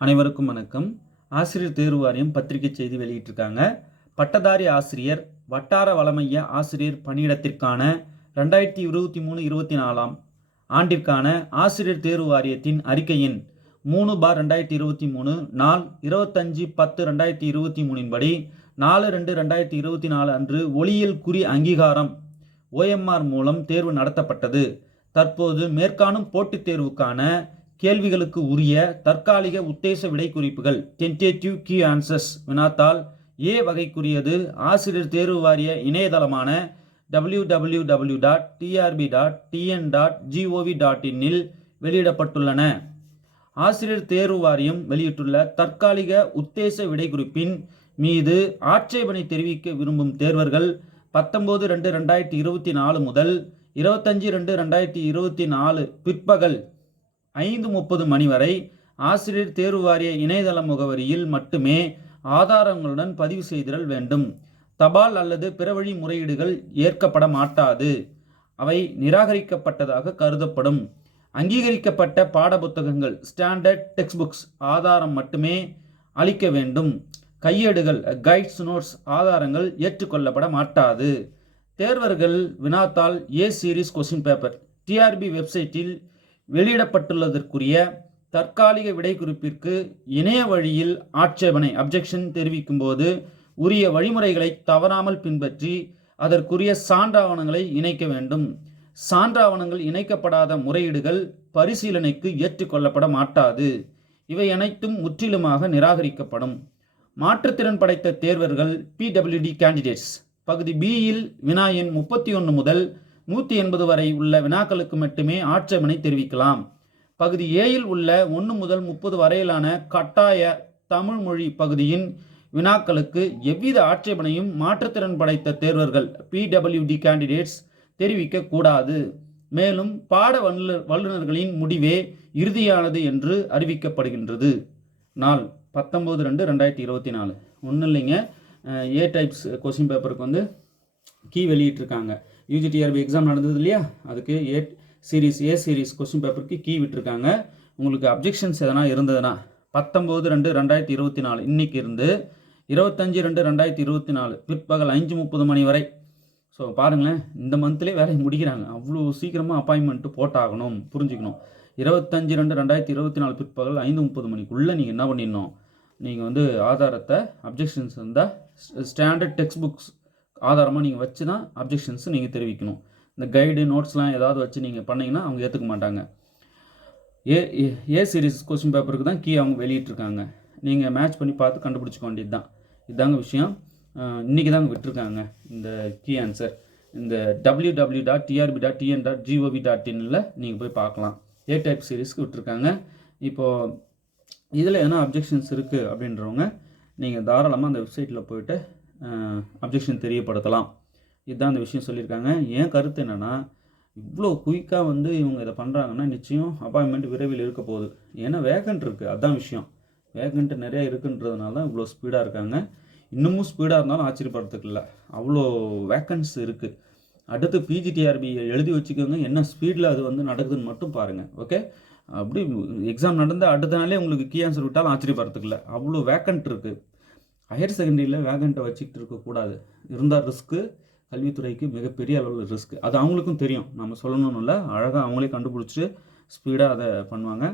அனைவருக்கும் வணக்கம். ஆசிரியர் தேர்வு வாரியம் பத்திரிகை செய்தி வெளியிட்டிருக்காங்க. பட்டதாரி ஆசிரியர் வட்டார வளமைய ஆசிரியர் பணியிடத்திற்கான 2023-24 ஆண்டிற்கான ஆசிரியர் தேர்வு வாரியத்தின் அறிக்கை எண் 3/2023 நாள் 25/10/2023 படி 4/2/2024 அன்று ஒளியியல் குறி அங்கீகாரம் OMR மூலம் தேர்வு நடத்தப்பட்டது. தற்போது மேற்காணும் போட்டித் தேர்வுக்கான கேள்விகளுக்கு உரிய தற்காலிக உத்தேச விடை குறிப்புகள் டென்டேட்டிவ் கீ ஆன்சர்ஸ் வினாத்தாள் ஏ வகைக்குரியது ஆசிரியர் தேர்வு வாரிய இணையதளமான www.trb.tn.gov.in இல் வெளியிடப்பட்டுள்ளன. ஆசிரியர் தேர்வு வாரியம் வெளியிட்டுள்ள தற்காலிக உத்தேச விடை குறிப்பின் மீது ஆட்சேபனை தெரிவிக்க விரும்பும் தேர்வர்கள் 19/2/2024 முதல் 25/2/2024 பிற்பகல் 5:30 மணி வரை ஆசிரியர் தேர்வு வாரிய இணையதள முகவரியில் மட்டுமே ஆதாரங்களுடன் பதிவு செய்திடல் வேண்டும். தபால் அல்லது பிற வழி முறையீடுகள் ஏற்கப்பட மாட்டாது. அவை நிராகரிக்கப்பட்டதாக கருதப்படும். அங்கீகரிக்கப்பட்ட பாடப்புத்தகங்கள் ஸ்டாண்டர்ட் டெக்ஸ்ட் புக்ஸ் ஆதாரம் மட்டுமே அளிக்க வேண்டும். கையேடுகள் கைட்ஸ் நோட்ஸ் ஆதாரங்கள் ஏற்றுக்கொள்ளப்பட மாட்டாது. தேர்வர்கள் வினாத்தாள் ஏ சீரீஸ் கொஸ்டின் பேப்பர் டிஆர்பி வெப்சைட்டில் வெளியிடப்பட்டுள்ளதற்குரிய தற்காலிக விடை குறிப்பிற்கு இணைய வழியில் ஆட்சேபனை அப்ஜெக்ஷன் தெரிவிக்கும் போது உரிய வழிமுறைகளை தவறாமல் பின்பற்றி அதற்குரிய சான்றாவணங்களை இணைக்க வேண்டும். சான்றாவணங்கள் இணைக்கப்படாத முறையீடுகள் பரிசீலனைக்கு ஏற்றுக்கொள்ளப்பட மாட்டாது. இவை அனைத்தும் முற்றிலுமாக நிராகரிக்கப்படும். மாற்றுத்திறன் படைத்த தேர்வர்கள் PWD கேண்டிடேட்ஸ் பகுதி பியில் வினா எண் 31 முதல் 180 வரை உள்ள வினாக்களுக்கு மட்டுமே ஆட்சேபனை தெரிவிக்கலாம். பகுதி ஏயில் உள்ள 1 முதல் 30 வரையிலான கட்டாய தமிழ் மொழி பகுதியின் வினாக்களுக்கு எவ்வித ஆட்சேபனையும் மாற்றுத்திறன் படைத்த தேர்வர்கள் PWD கேண்டிடேட்ஸ் தெரிவிக்க கூடாது. மேலும் பாட வல்லுநர்களின் முடிவே இறுதியானது என்று அறிவிக்கப்படுகின்றது. நாள் 19/2/2024 ஒன்றும் இல்லைங்க. ஏ டைப்ஸ் கொஸ்டின் பேப்பருக்கு வந்து கீ வெளியிட்டிருக்காங்க. UGTRB எக்ஸாம் நடந்தது இல்லையா, அதுக்கு ஏ சீரீஸ் கொஸ்டின் பேப்பருக்கு கீ விட்டுருக்காங்க. உங்களுக்கு அப்ஜெக்ஷன்ஸ் எதனா இருந்ததுன்னா 19/2/2024 இன்னைக்கு இருந்து 25/2/2024 பிற்பகல் 5:30 மணி வரை. ஸோ பாருங்களேன், இந்த மந்த்லேயே வேலையை முடிக்கிறாங்க. அவ்வளோ சீக்கிரமாக அப்பாயின்மெண்ட்டு போட்டாகணும், புரிஞ்சுக்கணும். 25/2/2024 பிற்பகல் 5:30 மணிக்குள்ளே நீங்கள் என்ன பண்ணிடணும், நீங்கள் வந்து ஆதாரத்தை அப்ஜெக்ஷன்ஸ் இருந்தால் ஸ்டாண்டர்ட் டெக்ஸ்ட் புக்ஸ் ஆதாரமாக நீங்கள் வச்சு தான் அப்ஜெக்ஷன்ஸ் நீங்கள் தெரிவிக்கணும். இந்த கைடு நோட்ஸ்லாம் ஏதாவது வச்சு நீங்கள் பண்ணிங்கன்னா அவங்க ஏற்றுக்க மாட்டாங்க. ஏ சீரீஸ் கொஸ்டின் பேப்பருக்கு தான் கீ அவங்க வெளியிட்டிருக்காங்க. நீங்கள் மேட்ச் பண்ணி பார்த்து கண்டுபிடிச்சிக்க வேண்டியது தான். இதுதாங்க விஷயம். இன்றைக்கி தாங்க விட்டுருக்காங்க இந்த கீ ஆன்சர். இந்த www.trb.tn.gov.in நீங்கள் போய் பார்க்கலாம். ஏ டைப் சீரீஸ்க்கு விட்டுருக்காங்க. இப்போது இதில் என்ன அப்ஜெக்ஷன்ஸ் இருக்குது அப்படின்றவங்க நீங்கள் தாராளமாக அந்த வெப்சைட்டில் போய்ட்டு அப்ஜெக்ஷன் தெரியப்படுத்தலாம். இதுதான் அந்த விஷயம் சொல்லியிருக்காங்க. ஏன் கருத்து என்னென்னா, இவ்வளோ குயிக்காக வந்து இவங்க இதை பண்ணுறாங்கன்னா நிச்சயம் அப்பாயின்மெண்ட் விரைவில் இருக்க போகுது. ஏன்னா வேகண்ட் இருக்குது, அதுதான் விஷயம். வேகண்ட் நிறையா இருக்குன்றதுனால தான் இவ்வளோ ஸ்பீடாக இருக்காங்க. இன்னமும் ஸ்பீடாக இருந்தாலும் ஆச்சரியப்படுறதுக்கு இல்லை, அவ்வளோ வேக்கன்ஸ் இருக்குது. அடுத்து PGTRB எழுதி வச்சுக்கோங்க, என்ன ஸ்பீடில் அது வந்து நடக்குதுன்னு மட்டும் பாருங்கள். ஓகே, அப்படி எக்ஸாம் நடந்த அடுத்த நாளே உங்களுக்கு கீ ஆன்சர் விட்டாலும் ஆச்சரியப்படுறதுக்கு இல்லை, அவ்வளோ வேக்கண்ட் இருக்குது. ஹையர் செகண்டரியில் வேகண்ட்டை வச்சுக்கிட்டு இருக்கக்கூடாது. இருந்தால் ரிஸ்க்கு, கல்வித்துறைக்கு மிகப்பெரிய அளவில் ரிஸ்க்கு. அது அவங்களுக்கும் தெரியும், நம்ம சொல்லணும்னு இல்லை, அழகாக அவங்களே கண்டுபிடிச்சி ஸ்பீடாக அதை பண்ணுவாங்க.